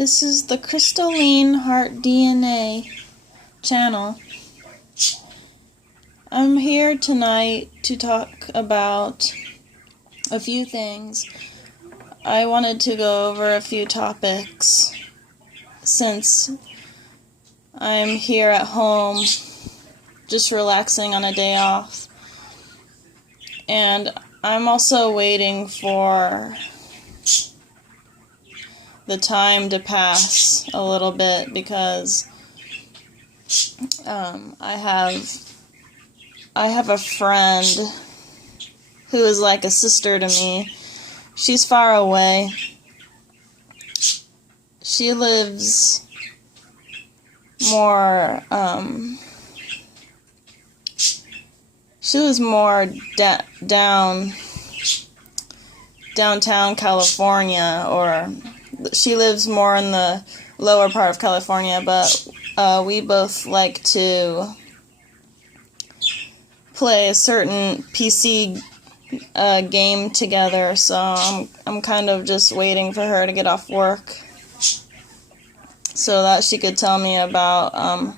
This is the Crystalline Heart DNA channel. I'm here tonight to talk about a few things. I wanted to go over a few topics since I'm here at home just relaxing on a day off. And I'm also waiting for the time to pass a little bit because I have a friend who is like a sister to me. She's far away. She lives more downtown California, or she lives more in the lower part of California, but we both like to play a certain PC game together, so I'm kind of just waiting for her to get off work so that she could tell me about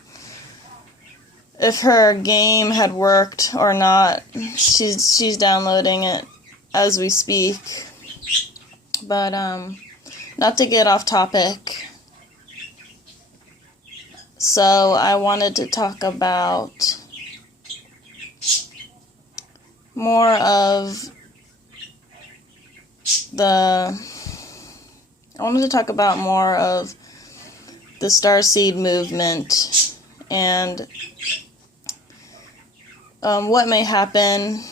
if her game had worked or not. She's downloading it as we speak. But not to get off topic. So I wanted to talk about more of the Starseed movement and what may happen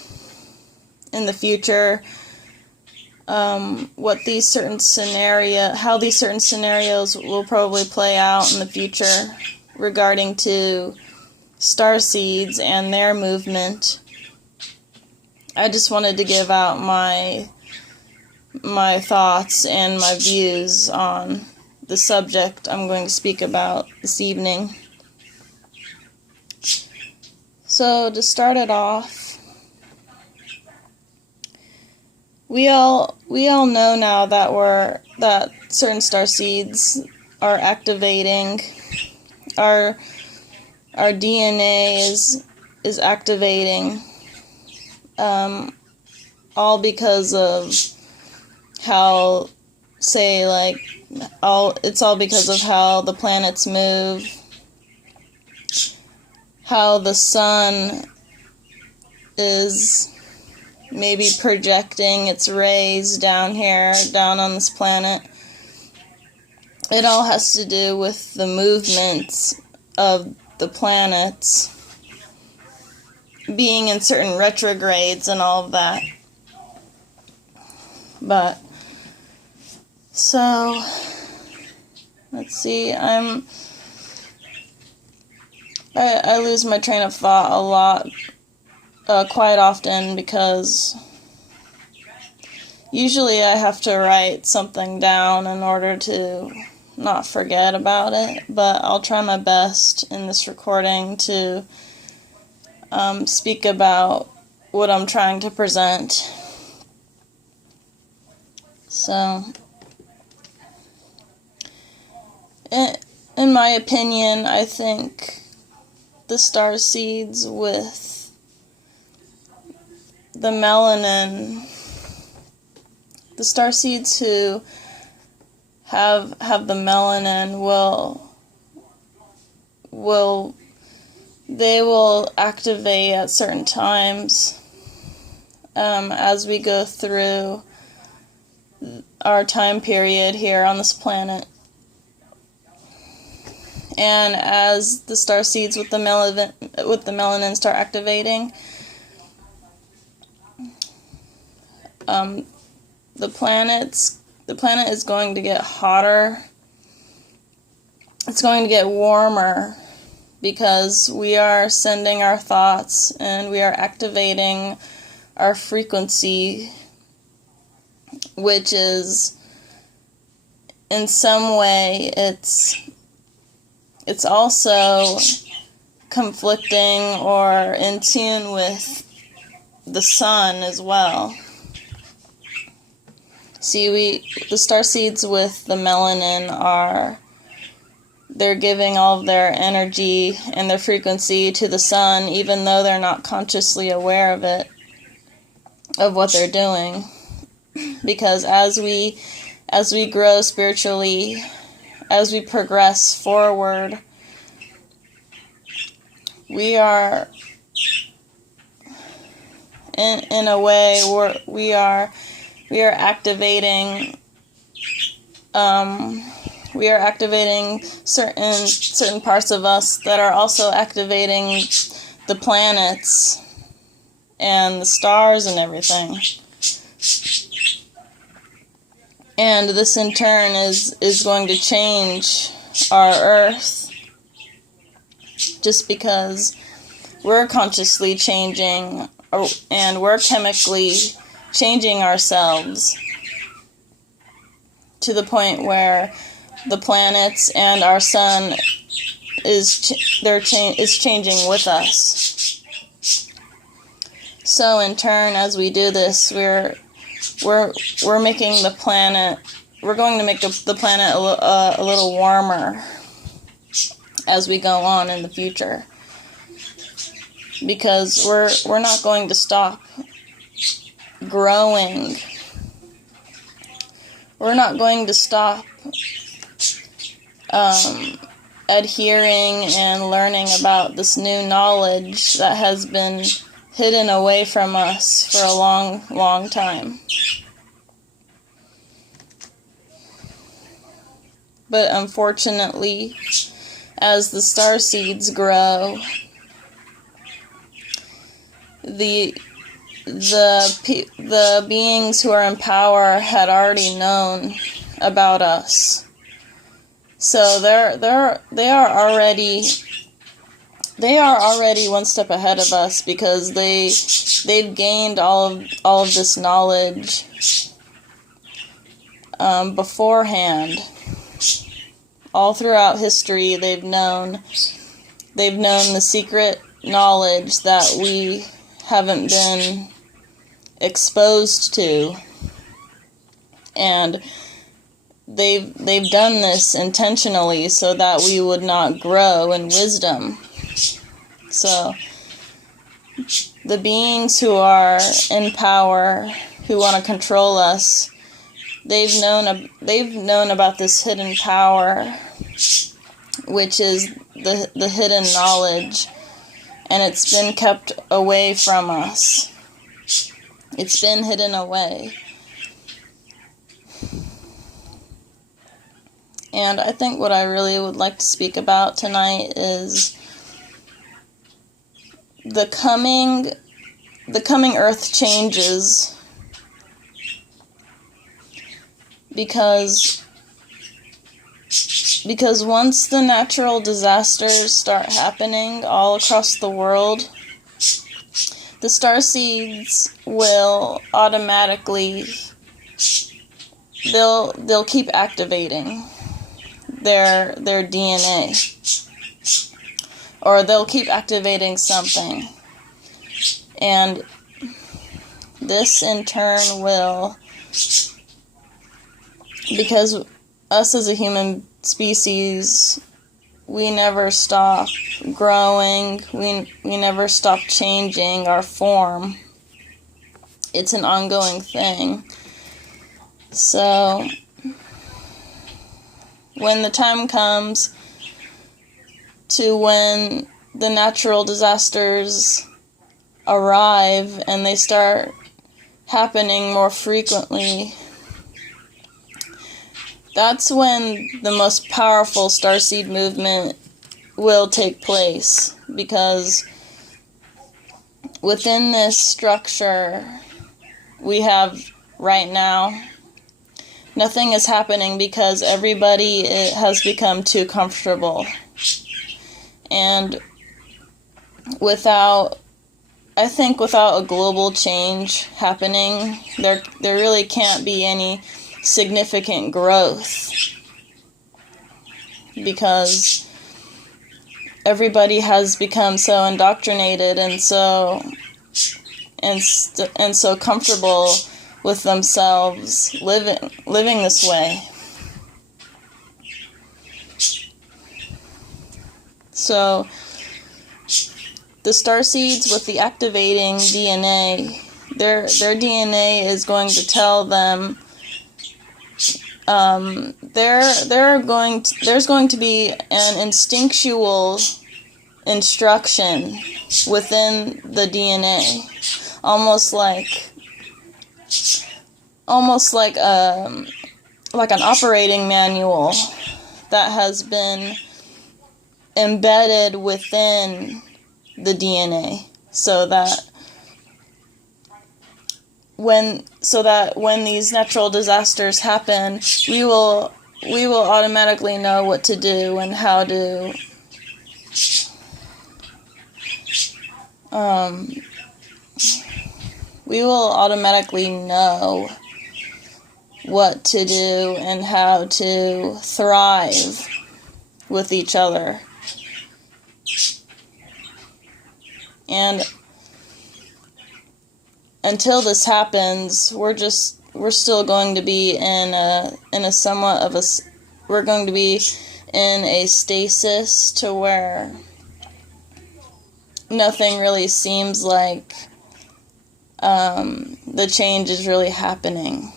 in the future, how these certain scenarios will probably play out in the future regarding to Starseeds and their movement. I just wanted to give out my thoughts and my views on the subject I'm going to speak about this evening. So to start it off, we all know now that certain starseeds are activating. Our DNA is activating. All because of how, it's all because of how the planets move, how the sun is maybe projecting its rays down on this planet. It all has to do with the movements of the planets being in certain retrogrades and all of that. But, so, let's see, I lose my train of thought a lot, quite often, because usually I have to write something down in order to not forget about it, but I'll try my best in this recording to speak about what I'm trying to present. So, in my opinion, I think the starseeds with the melanin, the starseeds who have the melanin they will activate at certain times as we go through our time period here on this planet. And as the starseeds with the melanin start activating, the planet is going to get hotter. It's going to get warmer because we are sending our thoughts and we are activating our frequency, which is, in some way, it's also conflicting or in tune with the sun as well. See, the starseeds with the melanin they're giving all of their energy and their frequency to the sun, even though they're not consciously aware of it, of what they're doing. Because as we grow spiritually, as we progress forward, we are, in a way, we are activating certain parts of us that are also activating the planets and the stars and everything. And this in turn is going to change our Earth, just because we're consciously changing, and we're chemically changing ourselves to the point where the planets and our sun is changing with us. So in turn, as we do this, we're making the planet. We're going to make the planet a little warmer as we go on in the future, because we're not going to stop growing. We're not going to stop adhering and learning about this new knowledge that has been hidden away from us for a long, long time. But unfortunately, as the starseeds grow, the beings who are in power had already known about us. So they are already one step ahead of us, because they've gained all of this knowledge beforehand. All throughout history, they've known the secret knowledge that we haven't been exposed to, and they've done this intentionally so that we would not grow in wisdom. So the beings who are in power, who want to control us, they've known about this hidden power, which is the hidden knowledge, and it's been kept away from us. It's been hidden away. And I think what I really would like to speak about tonight is the coming Earth changes, because once the natural disasters start happening all across the world, the starseeds will automatically, they'll keep activating their DNA, or they'll keep activating something, and this in turn will, because us as a human species, we never stop growing, we never stop changing our form. It's an ongoing thing. So when the time comes to when the natural disasters arrive and they start happening more frequently, that's when the most powerful starseed movement will take place, because within this structure we have right now, nothing is happening because everybody has become too comfortable. And without a global change happening, there really can't be any significant growth, because everybody has become so indoctrinated and so comfortable with themselves living this way. So the starseeds with the activating DNA, their DNA is going to tell them there's going to be an instinctual instruction within the DNA, almost like an operating manual that has been embedded within the DNA, so that when these natural disasters happen, we will automatically know what to do and how to we will automatically know what to do and how to thrive with each other. And until this happens, we're still going to be in a stasis to where nothing really seems like the change is really happening.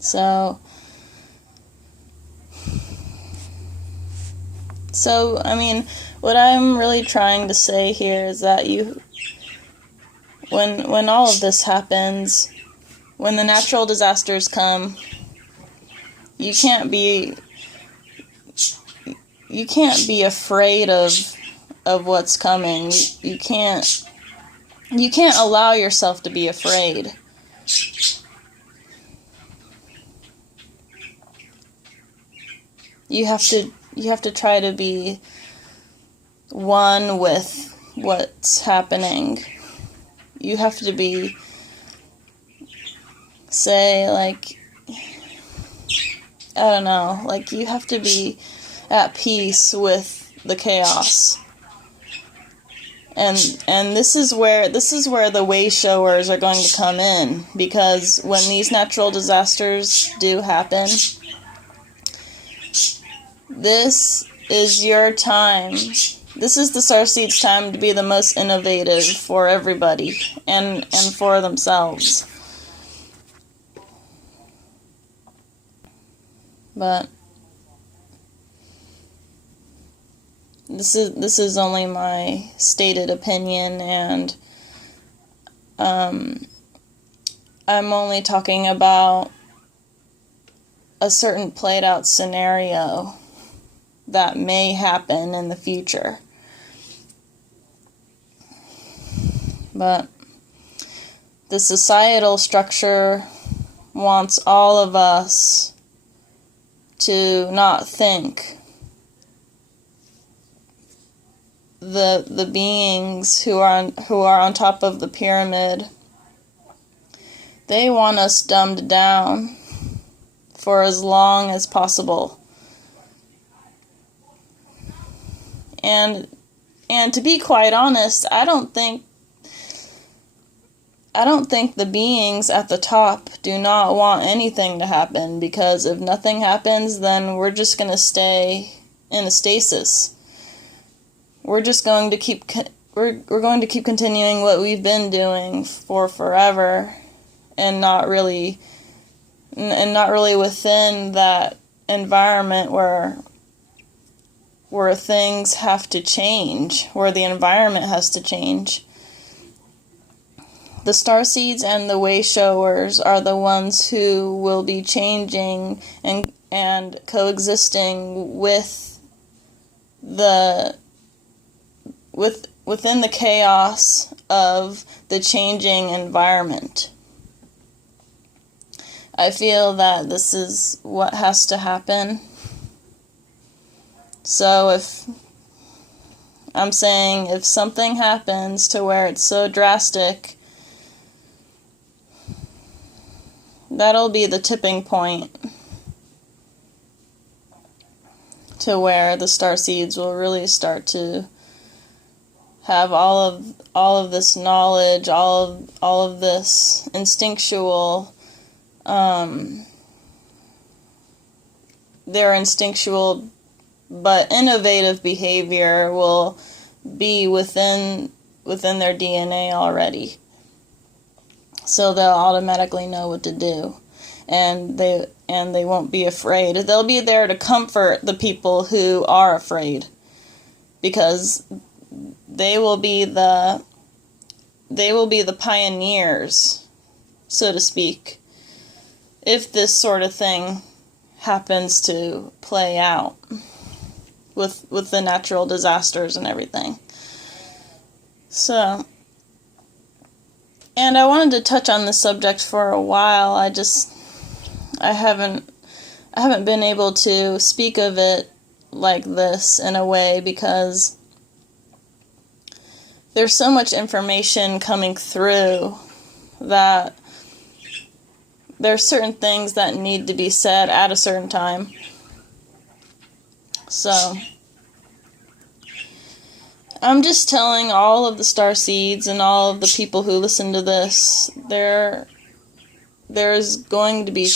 So I mean, what I'm really trying to say here is that when all of this happens, when the natural disasters come, you can't be afraid of what's coming. You can't allow yourself to be afraid. You have to try to be one with what's happening. You have to be, you have to be at peace with the chaos. And this is where the Wayshowers are going to come in, because when these natural disasters do happen, this is your time. This is the Starseeds' time to be the most innovative for everybody and for themselves. But this is only my stated opinion, and I'm only talking about a certain played out scenario that may happen in the future. But the societal structure wants all of us to not think. The beings who are on top of the pyramid, they want us dumbed down for as long as possible. And to be quite honest, I don't think the beings at the top do not want anything to happen, because if nothing happens, then we're just going to stay in a stasis. We're just going to keep continuing what we've been doing for forever, and not really within that environment where things have to change, where the environment has to change. The Starseeds and the Wayshowers are the ones who will be changing and coexisting within the chaos of the changing environment. I feel that this is what has to happen. So if something happens to where it's so drastic, that'll be the tipping point to where the Starseeds will really start to have all of this knowledge, all of this instinctual, their instinctual but innovative behavior will be within their DNA already. So they'll automatically know what to do, and they won't be afraid. They'll be there to comfort the people who are afraid, because they will be the pioneers, so to speak, if this sort of thing happens to play out with the natural disasters and everything. So, and I wanted to touch on this subject for a while. I haven't been able to speak of it like this in a way, because there's so much information coming through that there's certain things that need to be said at a certain time. So, I'm just telling all of the starseeds and all of the people who listen to this, there's going to be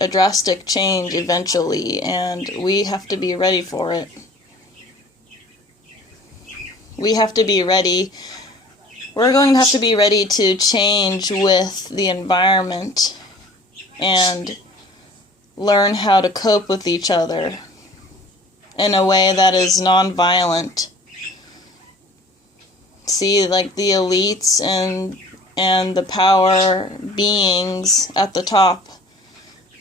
a drastic change eventually, and we have to be ready for it. We have to be ready. We're going to have to be ready to change with the environment and learn how to cope with each other in a way that is non-violent. See, like the elites and the power beings at the top,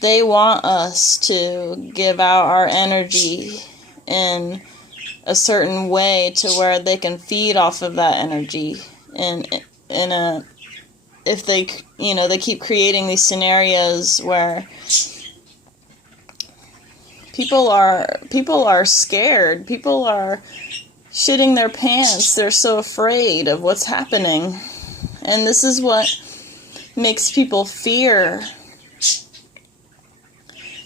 they want us to give out our energy in a certain way to where they can feed off of that energy, and if they keep creating these scenarios where people are scared, people are shitting their pants, they're so afraid of what's happening, and this is what makes people fear.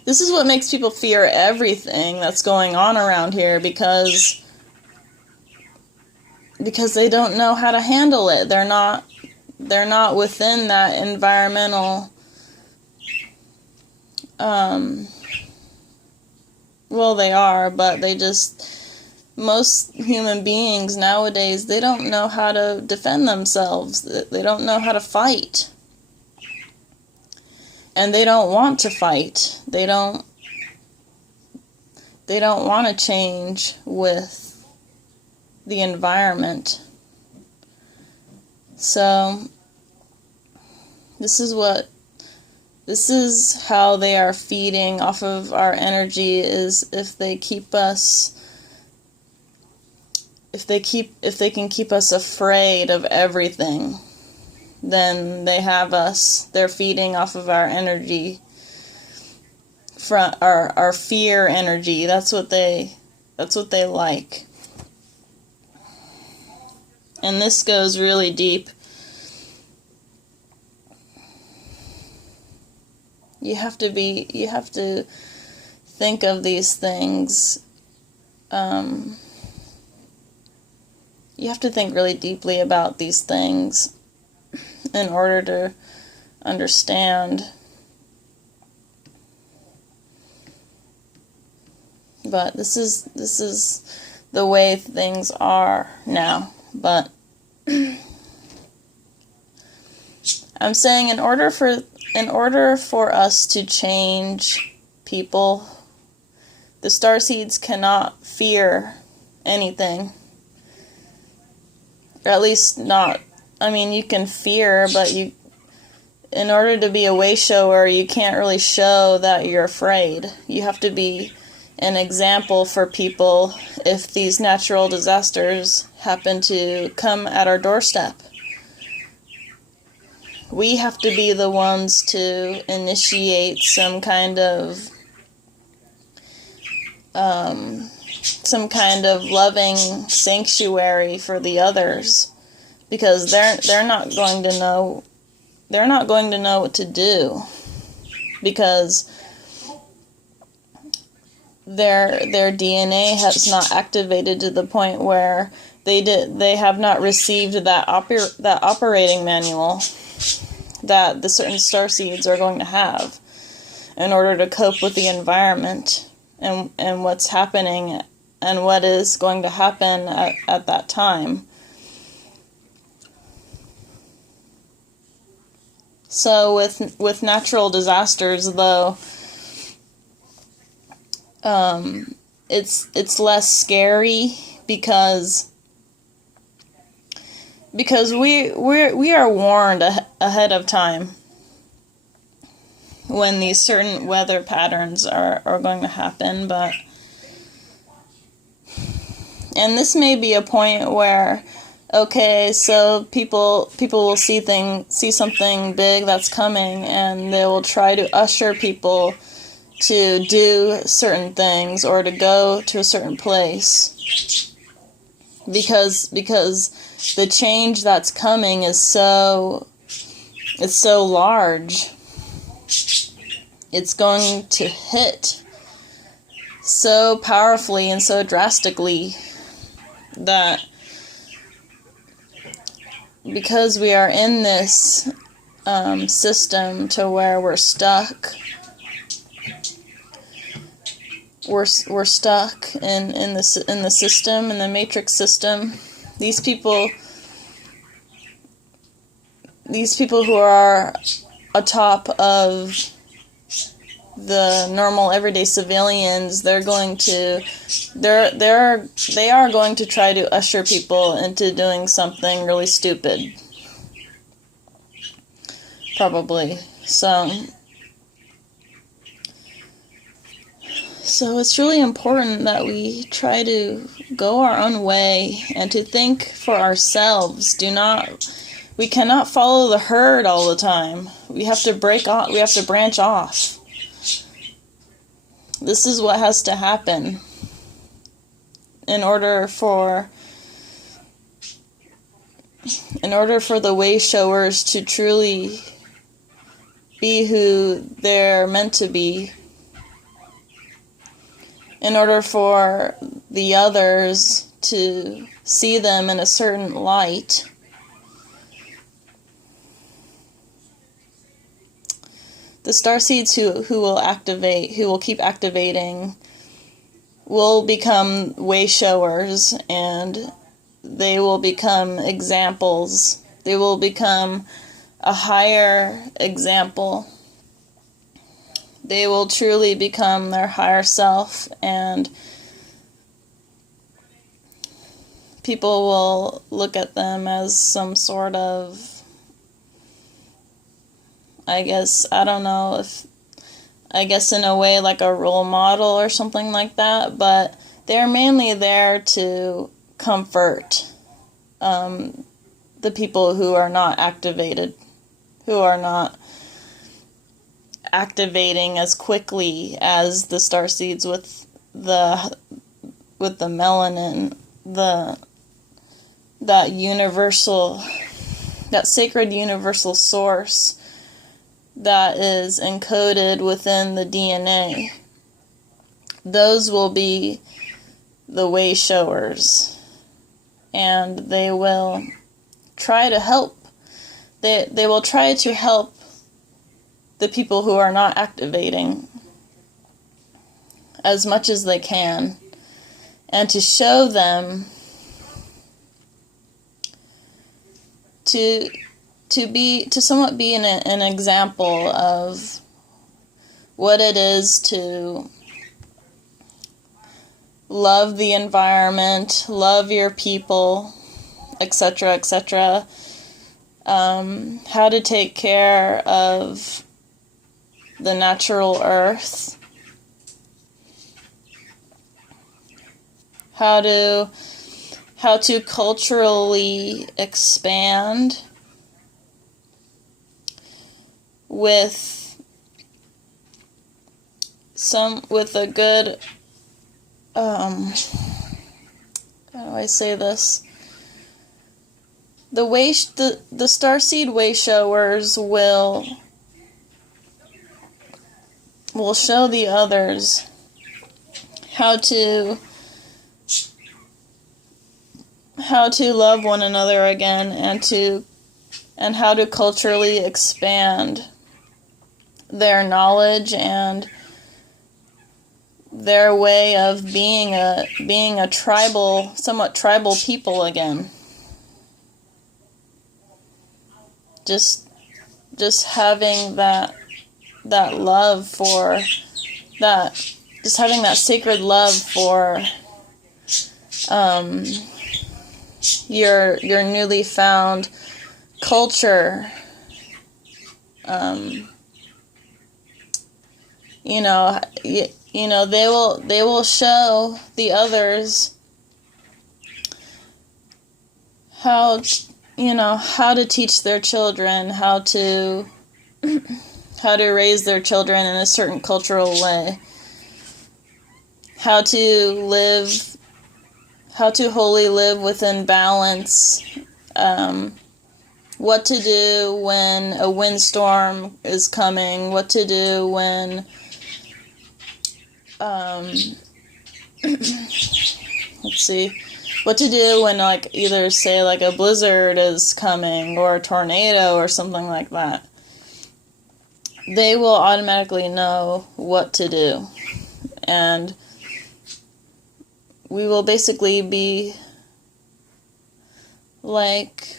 This is what makes people fear everything that's going on around here, because they don't know how to handle it. They're not within that environmental well, they are, but most human beings nowadays, they don't know how to defend themselves. They don't know how to fight. And they don't want to fight. They don't want to change with the environment. So, this is how they are feeding off of our energy, is if they can keep us afraid of everything, then they have us. They're feeding off of our energy, from our fear energy. That's what they like. And this goes really deep. You have to think of these things. You have to think really deeply about these things in order to understand. But this is the way things are now. But I'm saying in order for us to change people, the starseeds cannot fear anything. Or at least not. I mean, you can fear, but in order to be a wayshower, you can't really show that you're afraid. You have to be an example for people if these natural disasters happen to come at our doorstep. We have to be the ones to initiate some kind of loving sanctuary for the others, because they're not going to know what to do, because their DNA has not activated to the point where they have not received that operating manual that the certain starseeds are going to have in order to cope with the environment and what's happening and what is going to happen at that time. So with natural disasters, though, it's less scary because we are warned ahead of time when these certain weather patterns are going to happen. And this may be a point where, okay, so people will see something big that's coming, and they will try to usher people to do certain things or to go to a certain place because the change that's coming is so large. It's going to hit so powerfully and so drastically that because we are in this system to where we're stuck. We're stuck in the system, in the matrix system. These people who are atop of the normal everyday civilians, they are going to try to usher people into doing something really stupid. Probably. So it's really important that we try to go our own way and to think for ourselves. We cannot follow the herd all the time. We have to break off. We have to branch off. This is what has to happen in order for the Wayshowers to truly be who they're meant to be. In order for the others to see them in a certain light. The starseeds who will keep activating, will become Wayshowers, and they will become examples. They will become a higher example. They will truly become their higher self, and people will look at them as some sort of, I guess in a way like a role model or something like that, but they're mainly there to comfort the people who are not activated, who are not activating as quickly as the starseeds with the melanin, that sacred universal source that is encoded within the DNA. Those will be the Wayshowers, and they will try to help. They will try to help the people who are not activating as much as they can, and to show them to somewhat be an example of what it is to love the environment, love your people, etc., etc. How to take care of the natural earth, how to culturally expand with a good how do I say this? The starseed Wayshowers will show the others how to how to love one another again, and how to culturally expand their knowledge and their way of being a tribal, somewhat tribal people again. Just having that love for that, just having that sacred love for your newly found culture. You know, they will show the others how to teach their children, how to raise their children in a certain cultural way, how to wholly live within balance, what to do when a windstorm is coming, what to do when what to do when, like, either say like a blizzard is coming or a tornado or something like that. They will automatically know what to do, and we will basically be like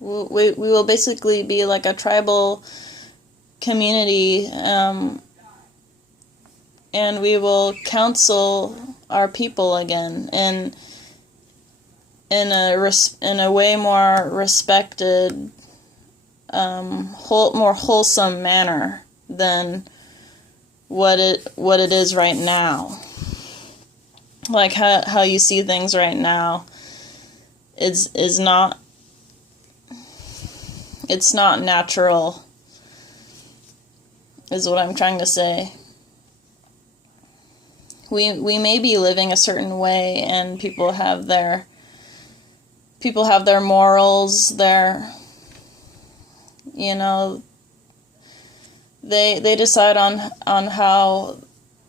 we will basically be like a tribal community, and we will counsel our people again in a way more respected, more wholesome manner than what it is right now. Like how you see things right now is not, it's not natural, is what I'm trying to say. We may be living a certain way, and people have their morals, their, they decide on how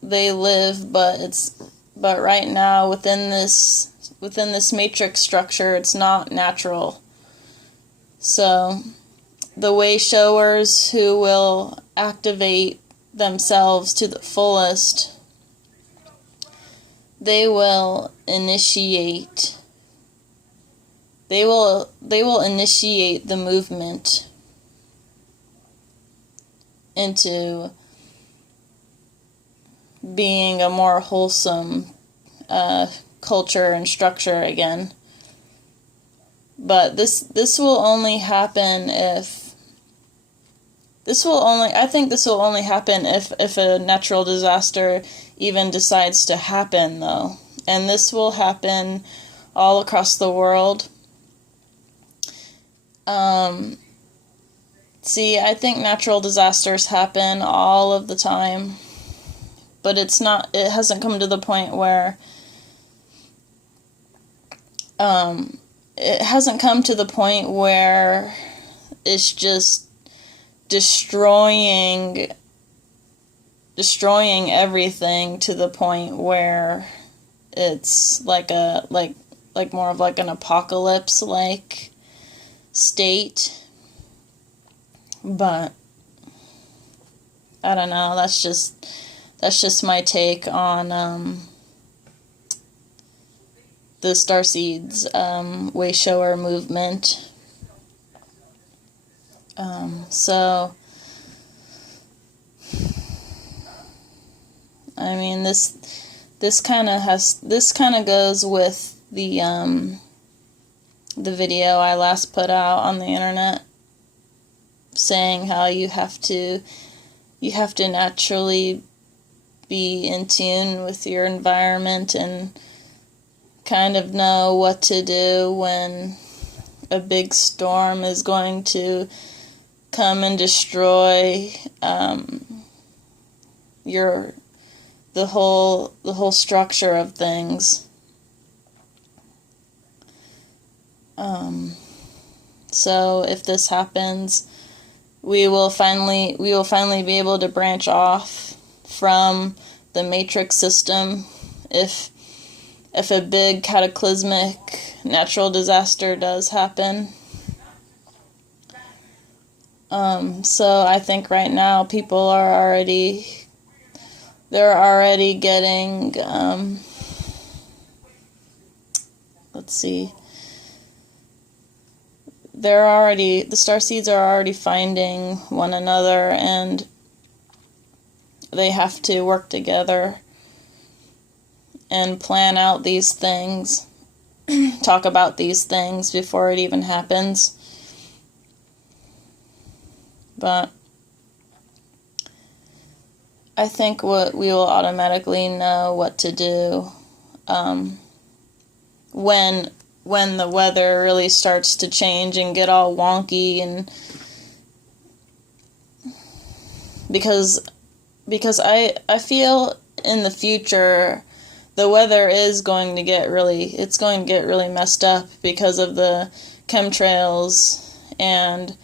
they live, but right now within this matrix structure, it's not natural. So the Wayshowers who will activate themselves to the fullest, they will initiate the movement into being a more wholesome culture and structure again. But this will only happen I think this will only happen if a natural disaster even decides to happen, though. And this will happen all across the world. See, I think natural disasters happen all of the time, but it hasn't come to the point where it's just destroying everything to the point where it's like more of like an apocalypse like state. But I don't know, that's just my take on the STARSEEDS Wayshower movement. So I mean, this kind of goes with the video I last put out on the internet, saying how you have to naturally be in tune with your environment and kind of know what to do when a big storm is going to come and destroy the whole structure of things. So if this happens, we will finally be able to branch off from the matrix system. If if a big cataclysmic natural disaster does happen. So I think right now people are already getting, let's see, the starseeds are already finding one another, and they have to work together and plan out these things, talk about these things before it even happens. But I think we will automatically know what to do when the weather really starts to change and get all wonky, and because I feel in the future the weather is going to get really messed up because of the chemtrails and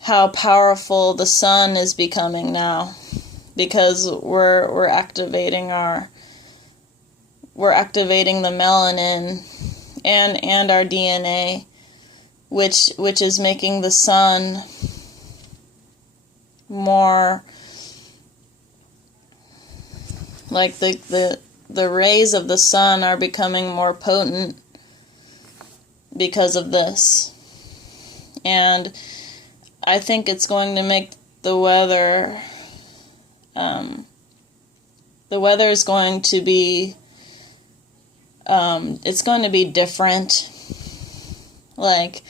how powerful the sun is becoming now, because we're activating the melanin and our DNA, which is making the sun more like the rays of the sun are becoming more potent because of this. And I think it's going to make the weather is going to be it's going to be different. Like,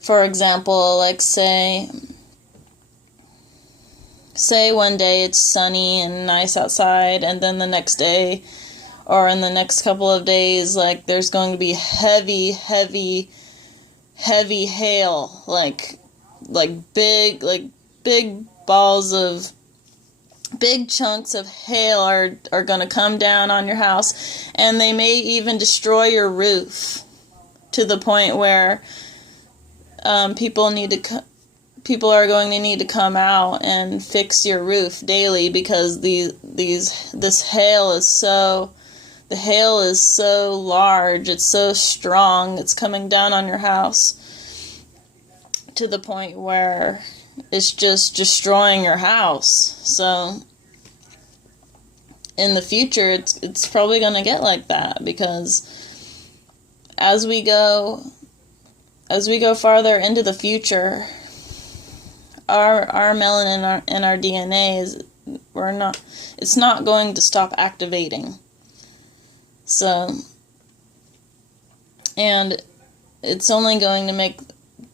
for example, like say one day it's sunny and nice outside, and then the next day or in the next couple of days, like, there's going to be heavy hail, like big balls of big chunks of hail are going to come down on your house, and they may even destroy your roof to the point where people are going to need to come out and fix your roof daily, because the hail is so large, it's so strong, it's coming down on your house to the point where it's just destroying your house. So in the future, it's probably going to get like that, because as we go farther into the future, our melanin and our DNA it's not going to stop activating. So, and it's only going to make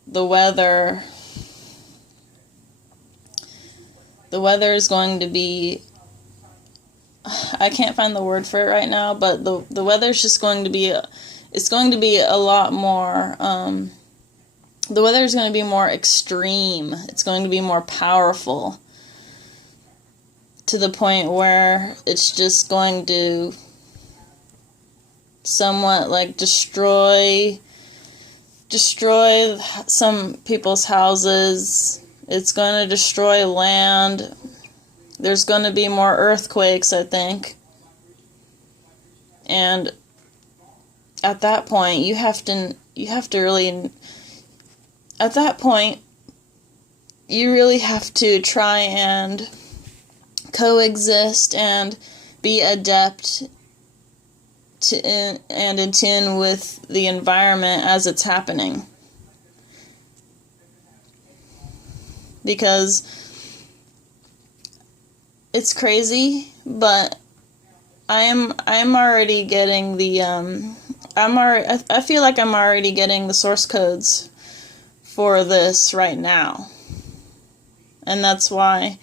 the weather is going to be, I can't find the word for it right now, but the weather's just going to be a lot more, the weather is going to be more extreme. It's going to be more powerful to the point where it's just going to somewhat like destroy some people's houses. It's going to destroy land. There's going to be more earthquakes, I think. And at that point, you have to really, at that point, you really have to try and coexist and be adept and in tune with the environment as it's happening. Because it's crazy, but I'm already getting the I feel like I'm already getting the source codes for this right now. And that's why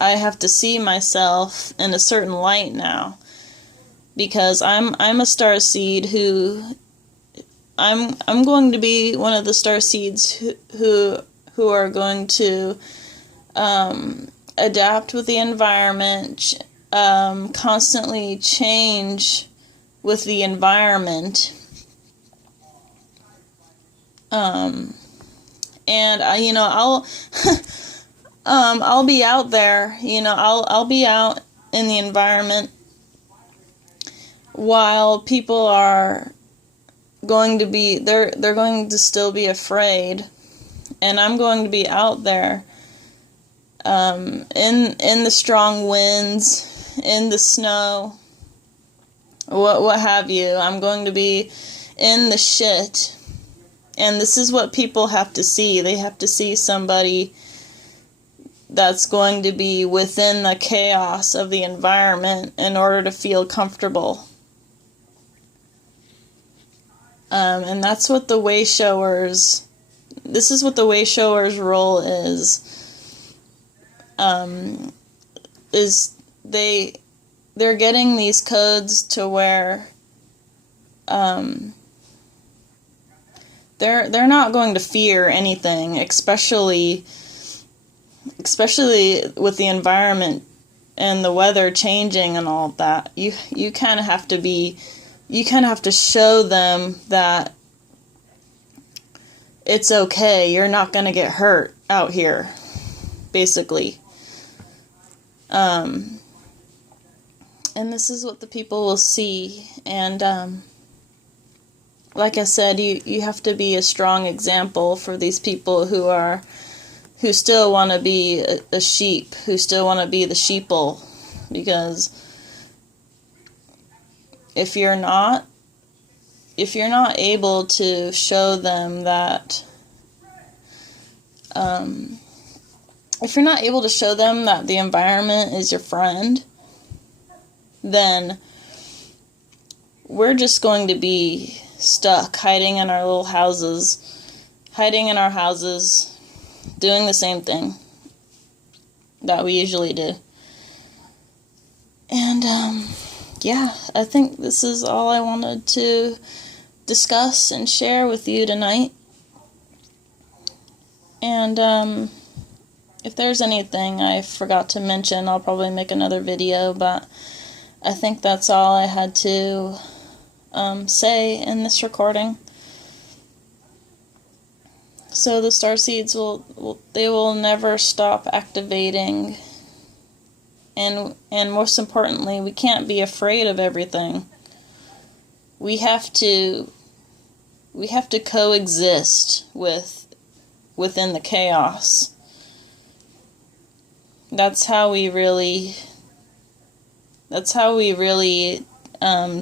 I have to see myself in a certain light now, because I'm a starseed who I'm going to be one of the starseeds who are going to adapt with the environment, constantly change with the environment, and I'll be out there, I'll be out in the environment, while people are going to be, they're going to still be afraid, and I'm going to be out there in the strong winds, in the snow, what have you. I'm going to be in the shit, and this is what people have to see. They have to see somebody that's going to be within the chaos of the environment in order to feel comfortable. And that's what the Wayshowers, this is what the Wayshowers' role is they're getting these codes to where they're not going to fear anything, especially with the environment and the weather changing and all of that. You kind of have to show them that it's okay. You're not going to get hurt out here, basically. And this is what the people will see. And like I said, you have to be a strong example for these people who still want to be a sheep, who still want to be the sheeple, because if you're not able to show them that, if you're not able to show them that the environment is your friend, then we're just going to be stuck hiding in our little houses, doing the same thing that we usually do. And yeah, I think this is all I wanted to discuss and share with you tonight. And if there's anything I forgot to mention, I'll probably make another video, but I think that's all I had to say in this recording. So the starseeds will never stop activating, and most importantly, we can't be afraid of everything. We have to coexist within the chaos. That's how we really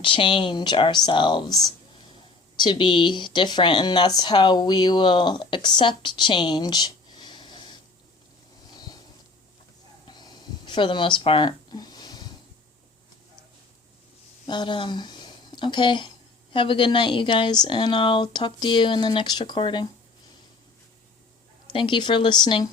change ourselves to be different, and that's how we will accept change for the most part. But okay, have a good night, you guys, and I'll talk to you in the next recording. Thank you for listening.